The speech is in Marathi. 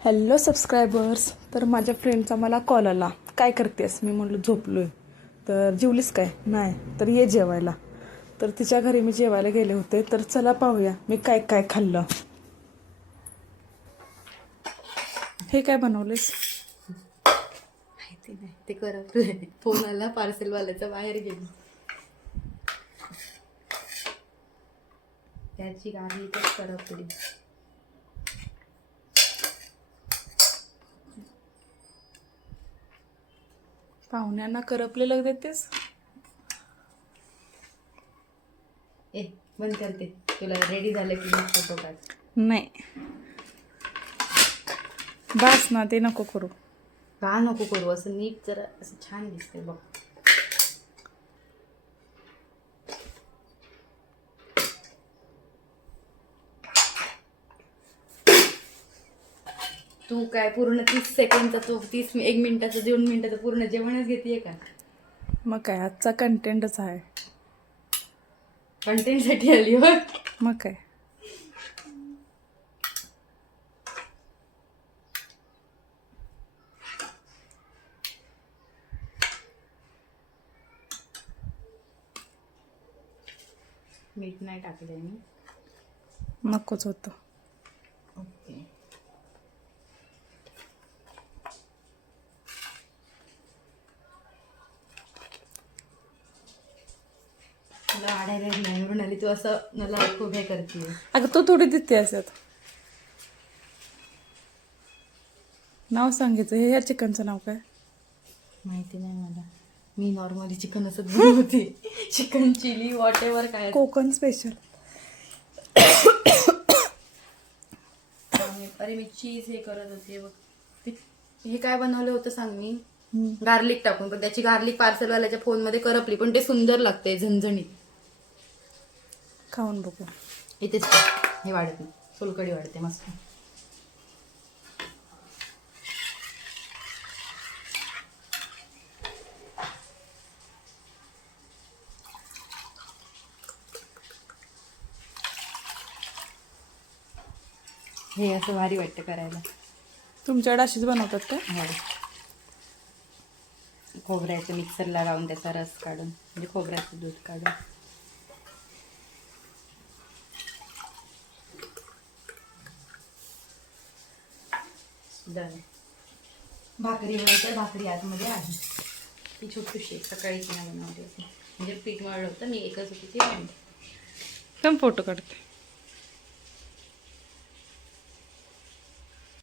Hello subscribers. तर माझ्या फ्रेंडचा मला कॉल आला, काय करतेस? मी म्हटलं झोपलोय. तर जेवलीस काय? नाही. तर ये जेवायला. तर तिच्या घरी मी जेवायला गेले होते. तर चला पाहूया मी काय काय खाल्लं. हे काय बनवलेस? माहिती नाही, ते करपलंय. फोन आला पार्सलवाल्याचा, बाहेर गेलो. त्याची गाडी इथेच करपली. पाहुण्यांना करपलेलं देतेस? ए बंद करते. तुला रेडी झालं की मग फोटो काढ. नाही, बास ना, ते नको करू. का नको करू? असं नीट जरा असं छान दिसते बघ. तू काय पूर्ण 30 सेकंडचा, तू 1 मिनिटाचं 2 मिनिटाचं पूर्ण जेवणच घेतेय का? मग काय, आजचा कंटेंटच आहे. कंटेंटसाठी आली हो. मग काय. मीठ नाही टाकले मी. नकोच होतं. ओके. मला आडायला नाही म्हणून आली तू, असं मला खूप हे करते. अगं तू थोडी देते असत. नाव सांगितलं. हे ह्या चिकनचं नाव काय? माहिती नाही मला. मी नॉर्मली चिकन असंच बनवते. चिकन चिली वॉट एव्हर काय. कोकण स्पेशल. अरे मी चीज हे करत होते बघ. हे काय बनवलं होतं सांग मी? गार्लिक टाकून, पण त्याची गार्लिक पार्सलवाल्याच्या फोनमध्ये करपली, पण ते सुंदर लागते झणझणीत. खाऊन बघू. इथेच हे वाढत नाही, सोलकडी वाढते मस्त. हे असं भारी वाटतं करायला. तुमच्याकडे अशीच बनवतात का? हो. खोबऱ्याचं मिक्सरला लावून त्याचा रस काढून, म्हणजे खोबऱ्याचं दूध काढून. भाकरी बनवते. भाकरी आतमध्ये आहे ती छोटीशी, सकाळी तिला बनवली होती. म्हणजे पीठ मळलं होतं मी, एकच होती ती बनवते. पण फोटो काढते.